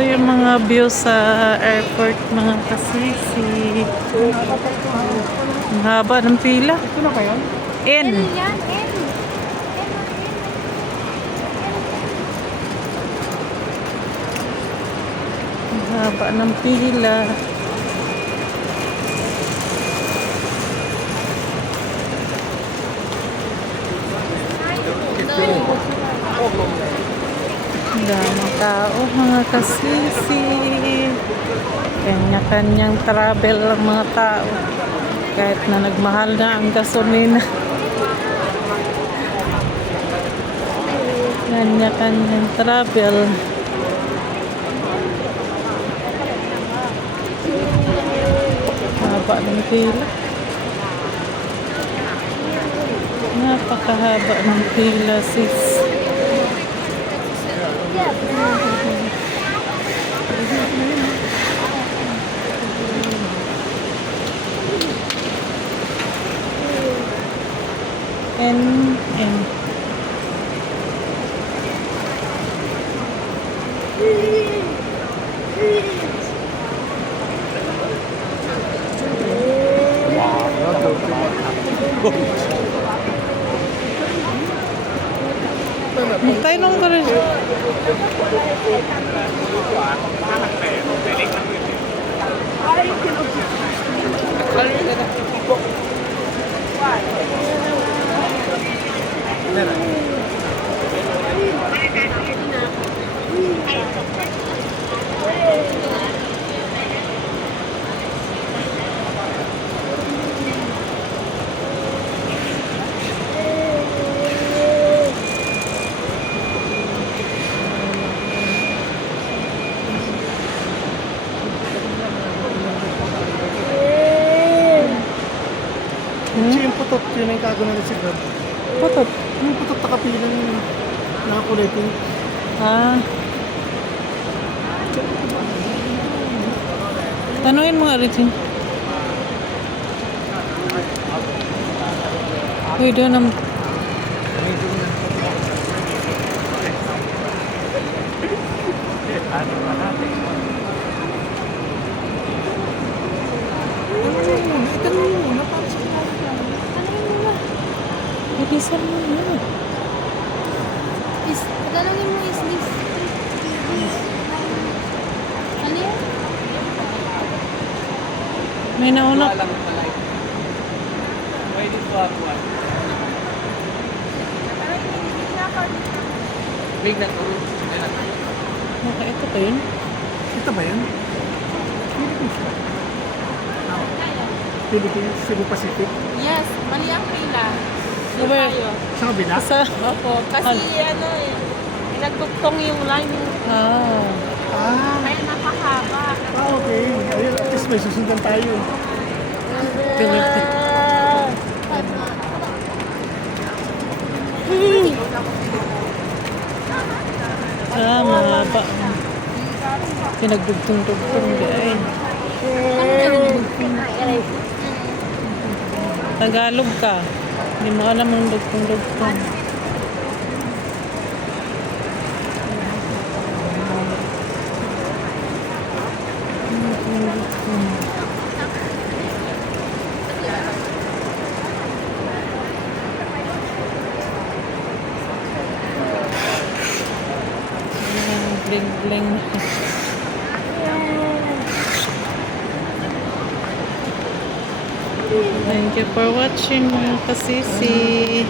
Ito yung mga view sa airport, mga kasisi. Ang haba ng pila. Ito na ba yun? N. Yan, N. Ang haba ng pila. Ang daming tao, mga kasisi. Kanya-kanyang travel ang mga tao. Kahit na nagmahal na ang gasolina. Kanya-kanyang travel. Haba ng pila. Napakahaba ng pila, sis. N. Tayo nung ka rin. Yung putot, yun ang kago na si Brad. Putot. Yung putot nakapilang nakakulay ko. Ah. Tanungin mo nga, Richie. Uy, doon ang... Ibisan mo na. Tanongin mo is this. Ano yan? May nauna. Baka ito pa yun? Ito ba yan? Philippines, Cebu Pacific. Yes, mali ang pila. Diba? Sa kabila? Sa... Opo, kasi ano eh, nagtugtong yung line. Ah. Kaya napahaba. Okay. Ayun, at least may susundan tayo. Ah, mahaba. Pinagdugtong-dugtong din. Tagalog ka. Hindi mo alam ang dugtong-dugtong. Bling-bling. Thank you for watching, mga kasisi.